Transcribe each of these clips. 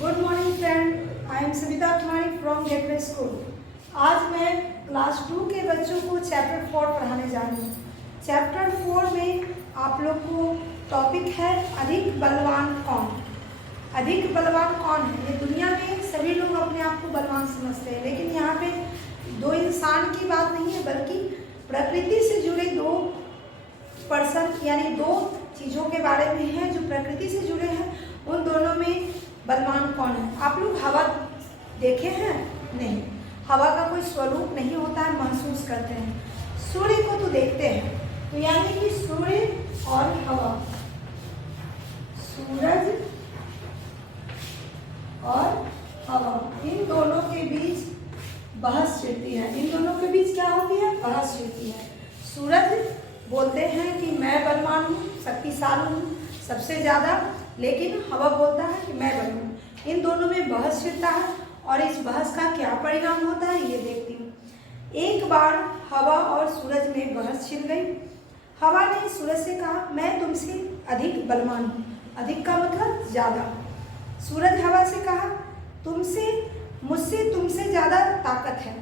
Good morning friend, I am Savita Kumari from gateway school. आज मैं class 2 के बच्चों को चैप्टर 4 पढ़ाने जा रही हूँ। चैप्टर 4 में आप लोग को टॉपिक है अधिक बलवान कौन। अधिक बलवान कौन है? ये दुनिया में सभी लोग अपने आप को बलवान समझते हैं, लेकिन यहाँ पे दो इंसान की बात नहीं है, बल्कि प्रकृति से जुड़े दो पर्सन यानी दो चीज़ों के बारे में है जो प्रकृति से जुड़े हैं। उन दोनों में बलवान कौन है? आप लोग हवा देखे हैं? नहीं, हवा का कोई स्वरूप नहीं होता है, महसूस करते हैं। सूर्य को तो देखते हैं, तो यानी कि सूर्य और हवा, सूरज और हवा, इन दोनों के बीच बहस छिड़ती है। इन दोनों के बीच क्या होती है? बहस छिड़ती है। सूरज बोलते हैं कि मैं बलवान हूँ, शक्तिशाली हूँ, सबसे ज़्यादा, लेकिन हवा बोलता है कि मैं बलवान हूँ। इन दोनों में बहस छिड़ता है और इस बहस का क्या परिणाम होता है ये देखती हूँ। एक बार हवा और सूरज में बहस छिड़ गई। हवा ने सूरज से कहा, मैं तुमसे अधिक बलवान हूँ। अधिक का मतलब ज़्यादा। सूरज हवा से कहा, मुझसे तुमसे ज़्यादा ताकत है।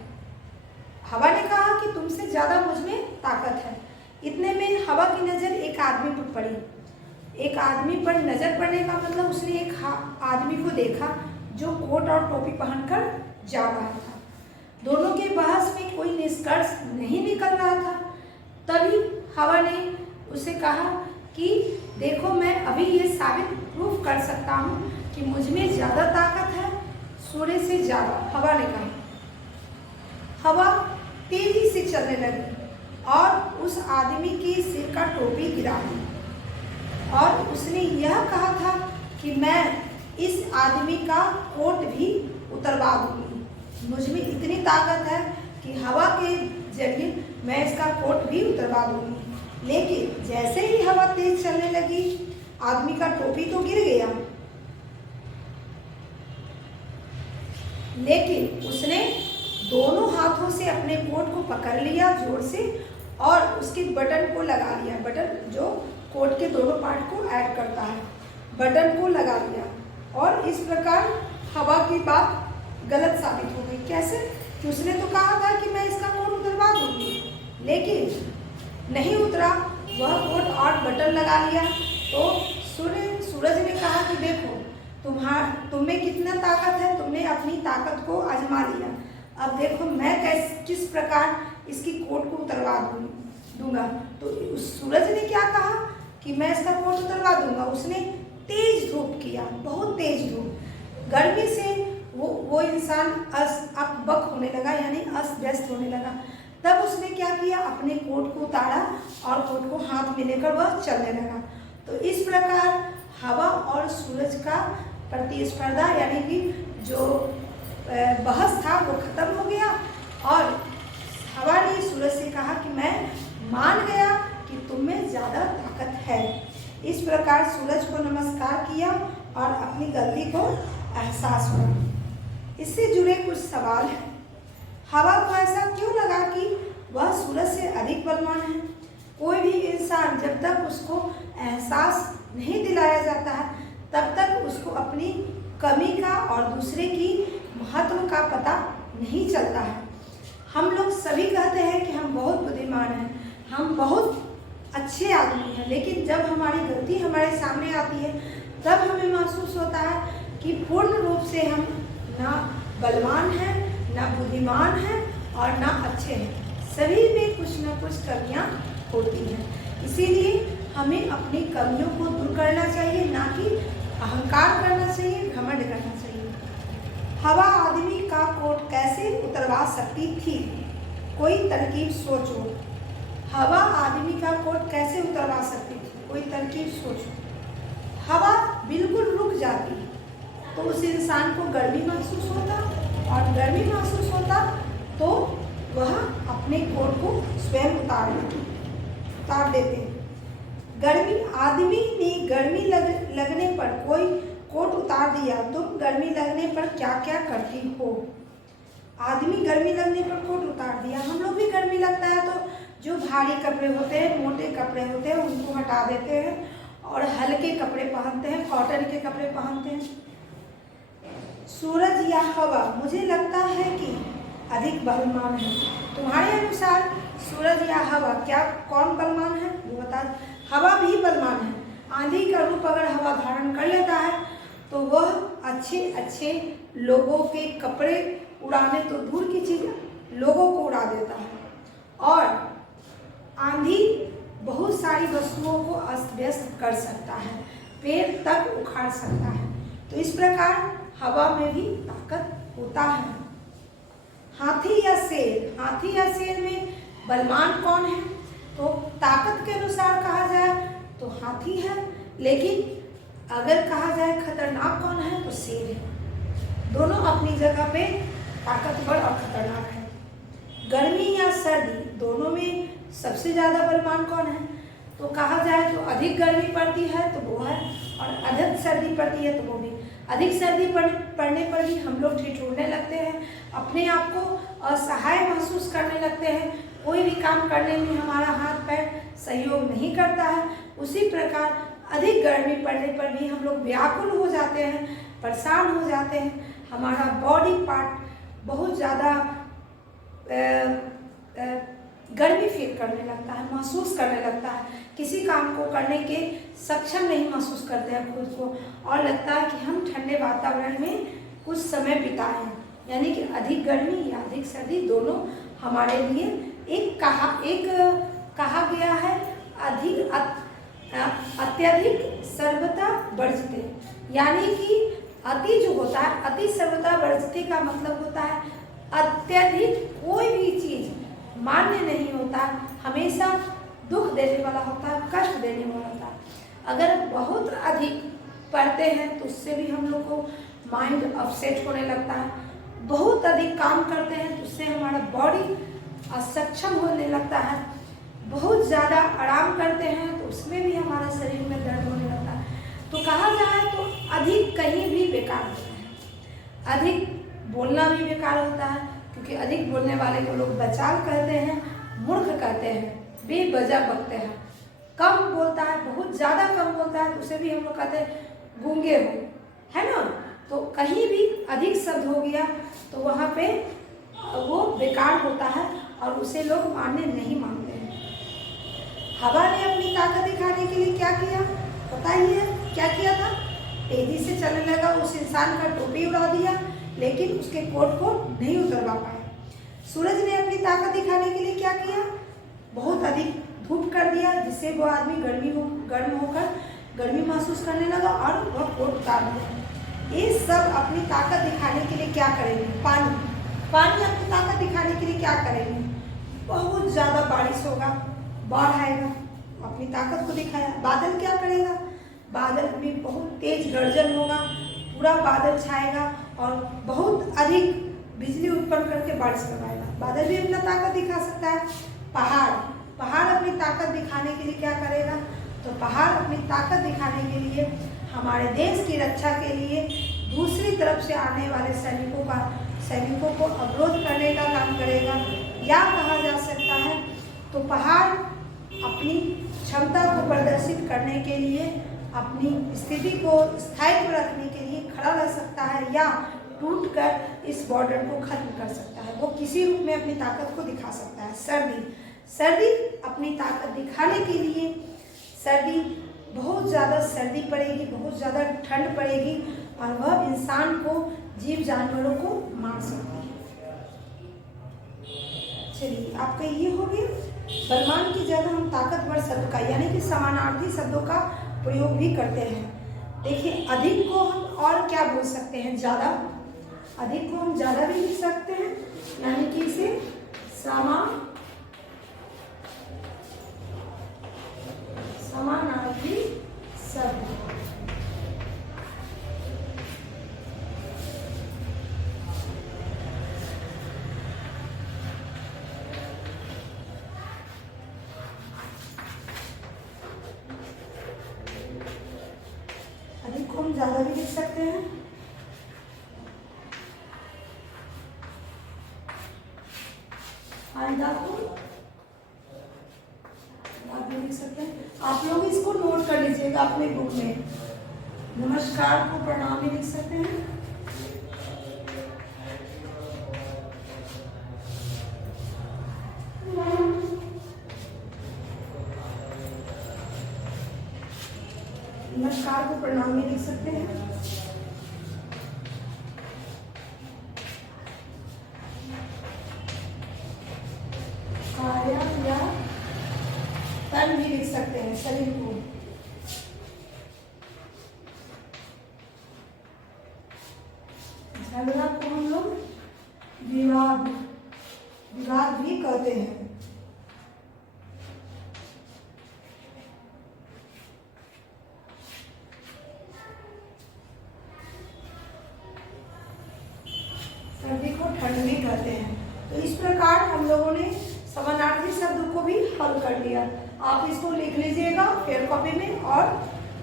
हवा ने कहा कि तुमसे ज़्यादा मुझ में ताकत है। इतने में हवा की नज़र एक आदमी पर पड़ी। एक आदमी पर नज़र पड़ने का मतलब उसने एक आदमी को देखा जो कोट और टोपी पहनकर जा रहा था। दोनों के बहस में कोई निष्कर्ष नहीं निकल रहा था। तभी हवा ने उसे कहा कि देखो, मैं अभी ये साबित प्रूफ कर सकता हूँ कि मुझ में ज़्यादा ताकत है सूर्य से ज़्यादा। हवा ने कहा। हवा तेजी से चलने लगी और उस आदमी के सिर का टोपी गिरा दी और उसने यह कहा था कि मैं इस आदमी का कोट भी उतरवा दूंगी। मुझ में इतनी ताकत है कि हवा के जरिए मैं इसका कोट भी उतरवा दूंगी। लेकिन जैसे ही हवा तेज चलने लगी, आदमी का टोपी तो गिर गया, लेकिन उसने दोनों हाथों से अपने कोट को पकड़ लिया जोर से और उसके बटन को लगा लिया। बटन जो कोट के दोनों पार्ट को ऐड करता है, बटन को लगा लिया और इस प्रकार हवा की बात गलत साबित हो गई। कैसे? कि उसने तो कहा था कि मैं इसका कोट उतरवा दूंगी, लेकिन नहीं उतरा। वह कोट और बटन लगा लिया तो सूरज ने कहा कि देखो, तुम में कितना ताकत है, तुमने अपनी ताकत को आजमा लिया। अब देखो मैं किस प्रकार इसकी कोट को उतरवा दूंगा। तो उस सूरज ने क्या कहा कि मैं इसका कोट उतरवा दूंगा। उसने तेज धूप किया, बहुत तेज धूप। गर्मी से वो इंसान अकबक होने लगा, यानी अस्त व्यस्त होने लगा। तब उसने क्या किया? अपने कोट को उतारा और कोट को हाथ में लेकर वह चलने लगा। तो इस प्रकार हवा और सूरज का प्रतिस्पर्धा यानी कि जो बहस था वो खत्म हो गया और हवा ने सूरज से कहा कि मैं मान गया कि तुम में ज़्यादा ताकत है। इस प्रकार सूरज को नमस्कार किया और अपनी गलती को एहसास हुआ। इससे जुड़े कुछ सवाल हैं। हवा को ऐसा क्यों लगा कि वह सूरज से अधिक बलवान है? कोई भी इंसान जब तक उसको एहसास नहीं दिलाया जाता है, तब तक उसको अपनी कमी का और दूसरे की महत्व का पता नहीं चलता है। हम लोग सभी कहते हैं कि हम बहुत बुद्धिमान हैं, हम बहुत अच्छे आदमी हैं, लेकिन जब हमारी गलती हमारे सामने आती है तब हमें महसूस होता है कि पूर्ण रूप से हम ना बलवान हैं, ना बुद्धिमान हैं और ना अच्छे हैं। सभी में कुछ ना कुछ कमियां होती हैं। इसीलिए हमें अपनी कमियों को दूर करना चाहिए, ना कि अहंकार करना चाहिए, घमंड करना चाहिए। हवा आदमी का कोट कैसे उतरवा सकती थी? कोई तरकीब सोचो। हवा आदमी का कोट कैसे उतरवा सकती थी? कोई तरकीब सोचो। हवा बिल्कुल रुक जाती तो उस इंसान को गर्मी महसूस होता और गर्मी महसूस होता तो वह अपने कोट को स्वयं उतार देते। आदमी ने गर्मी लगने पर कोई कोट उतार दिया। तुम गर्मी लगने पर क्या क्या करती हो? आदमी गर्मी लगने पर कोट उतार दिया। हम लोग भी गर्मी लगता है तो जो भारी कपड़े होते हैं, मोटे कपड़े होते हैं, उनको हटा देते हैं और हल्के कपड़े पहनते हैं, कॉटन के कपड़े पहनते हैं। सूरज या हवा, मुझे लगता है कि अधिक बलवान है। तुम्हारे अनुसार सूरज या हवा, क्या कौन बलवान है वो बता। हवा भी बलवान है। आंधी का रूप अगर हवा धारण कर लेता है तो वह अच्छे अच्छे लोगों के कपड़े उड़ाने तो दूर की चीज, लोगों को उड़ा देता है। और आंधी बहुत सारी वस्तुओं को अस्त व्यस्त कर सकता है, पेड़ तक उखाड़ सकता है। तो इस प्रकार हवा में भी ताकत होता है। हाथी या शेर, हाथी या शेर में बलवान कौन है? तो ताकत के अनुसार कहा जाए तो हाथी है, लेकिन अगर कहा जाए खतरनाक कौन है तो शेर है। दोनों अपनी जगह पे ताकतवर और खतरनाक है। गर्मी या सर्दी, दोनों में सबसे ज़्यादा बलवान कौन है? तो कहा जाए तो अधिक गर्मी पड़ती है तो वो है, और अधिक सर्दी पड़ती है तो वो भी। अधिक सर्दी पड़ने पर भी हम लोग ठिठुरने लगते हैं, अपने आप को असहाय महसूस करने लगते हैं, कोई भी काम करने में हमारा हाथ पैर सहयोग नहीं करता है। उसी प्रकार अधिक गर्मी पड़ने पर भी हम लोग व्याकुल हो जाते हैं, परेशान हो जाते हैं, हमारा बॉडी पार्ट बहुत ज़्यादा गर्मी फील करने लगता है, महसूस करने लगता है, किसी काम को करने के सक्षम नहीं महसूस करते हैं खुद को, और लगता है कि हम ठंडे वातावरण में कुछ समय बिताएं। यानी कि अधिक गर्मी या अधिक सर्दी दोनों हमारे लिए एक कहा गया है अत्यधिक सर्वथा वर्जते, यानी कि अति जो होता है, अति सर्वथा वर्जते का मतलब होता है अत्यधिक कोई भी चीज मान्य नहीं होता, हमेशा दुख देने वाला होता है, कष्ट देने वाला होता है। अगर बहुत अधिक पढ़ते हैं तो उससे भी हम लोग को माइंड अपसेट होने लगता है। बहुत अधिक काम करते हैं तो उससे हमारा बॉडी असक्षम होने लगता है। बहुत ज़्यादा आराम करते हैं तो उसमें भी हमारा शरीर में दर्द होने लगता है। तो कहा जाए तो अधिक कहीं भी बेकार होता है। अधिक बोलना भी बेकार होता है, क्योंकि अधिक बोलने वाले को लोग बचाल कहते हैं, मूर्ख कहते हैं, बेवजह बकते हैं। कम बोलता है, बहुत ज़्यादा कम बोलता है तो उसे भी हम लोग कहते हैं गूंगे हो, है ना। तो कहीं भी अधिक शब्द हो गया तो वहाँ पे वो बेकार होता है और उसे लोग मानने नहीं मानते हैं। हवा ने अपनी ताकत दिखाने के लिए क्या किया पता ही है, क्या किया था? तेजी से चलने लगा, उस इंसान का टोपी उड़ा दिया, लेकिन उसके कोट को नहीं उतरवा पाया। सूरज ने अपनी ताकत दिखाने के लिए क्या किया? बहुत अधिक धूप कर दिया, जिससे वो आदमी गर्म होकर गर्मी महसूस करने लगा और वह कोट उतार दिया। ये सब अपनी ताकत दिखाने के लिए क्या करेंगे? पानी अपनी ताकत दिखाने के लिए क्या करेंगे? बहुत ज़्यादा बारिश होगा, बाढ़ आएगा, अपनी ताकत को दिखाया। बादल क्या करेगा? बादल में बहुत तेज गर्जन होगा, पूरा बादल छाएगा और बहुत अधिक बिजली उत्पन्न करके बारिश करवाएगा। बादल भी अपना ताकत दिखा सकता है। पहाड़ अपनी ताकत दिखाने के लिए क्या करेगा? तो पहाड़ अपनी ताकत दिखाने के लिए हमारे देश की रक्षा के लिए दूसरी तरफ से आने वाले सैनिकों को अवरोध करने का काम करेगा। या कहा जा सकता है तो पहाड़ अपनी क्षमता को प्रदर्शित करने के लिए, अपनी स्थिति को स्थायित्व रखने के लिए खड़ा रह सकता है, या टूटकर इस बॉर्डर को खत्म कर सकता है। वो किसी रूप में अपनी ताकत को दिखा सकता है। सर्दी अपनी ताकत दिखाने के लिए, सर्दी बहुत ज़्यादा सर्दी पड़ेगी, बहुत ज़्यादा ठंड पड़ेगी और वह इंसान को, जीव जानवरों को मार सकती है। चलिए, आपका ये हो गया। बलवान की जगह हम ताकतवर शब्द का, यानी कि समानार्थी शब्दों का प्रयोग भी करते हैं। देखिए, अधिक को हम और क्या बोल सकते हैं? ज़्यादा। अधिक को हम ज़्यादा भी लिख सकते हैं, यानी कि इसे समानार्थी शब्द। अधिक को हम ज़्यादा भी लिख सकते हैं। फायदा को आप लिख सकते हैं। आप लोग इसको नोट कर लीजिएगा अपने बुक में। नमस्कार को प्रणाम भी लिख सकते हैं। नमस्कार को प्रणाम में लिख सकते हैं। काया या तन भी लिख सकते हैं, शरीर को। झगड़ा को हम लोग विवाद भी कहते हैं। सर्दी को ठंड भी कहते हैं। तो इस प्रकार हम लोगों ने समानार्थी शब्द को भी हल कर लिया। आप इसको लिख लीजिएगा फेयर कॉपी में और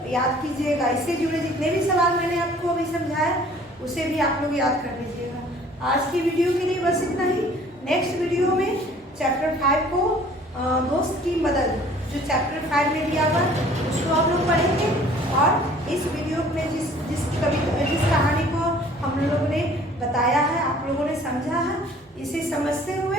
याद कीजिएगा। इससे जुड़े जितने भी सवाल मैंने आपको अभी समझाया उसे भी आप लोग याद कर लीजिएगा। आज की वीडियो के लिए बस इतना ही। नेक्स्ट वीडियो में चैप्टर 5 को दोस्त की मदद, जो चैप्टर 5 में दिया हुआ उसको आप लोग पढ़ेंगे। और इस वीडियो में जिस कहानी को हम लोगों ने बताया है, आप लोगों ने समझा है, इसे समझते हुए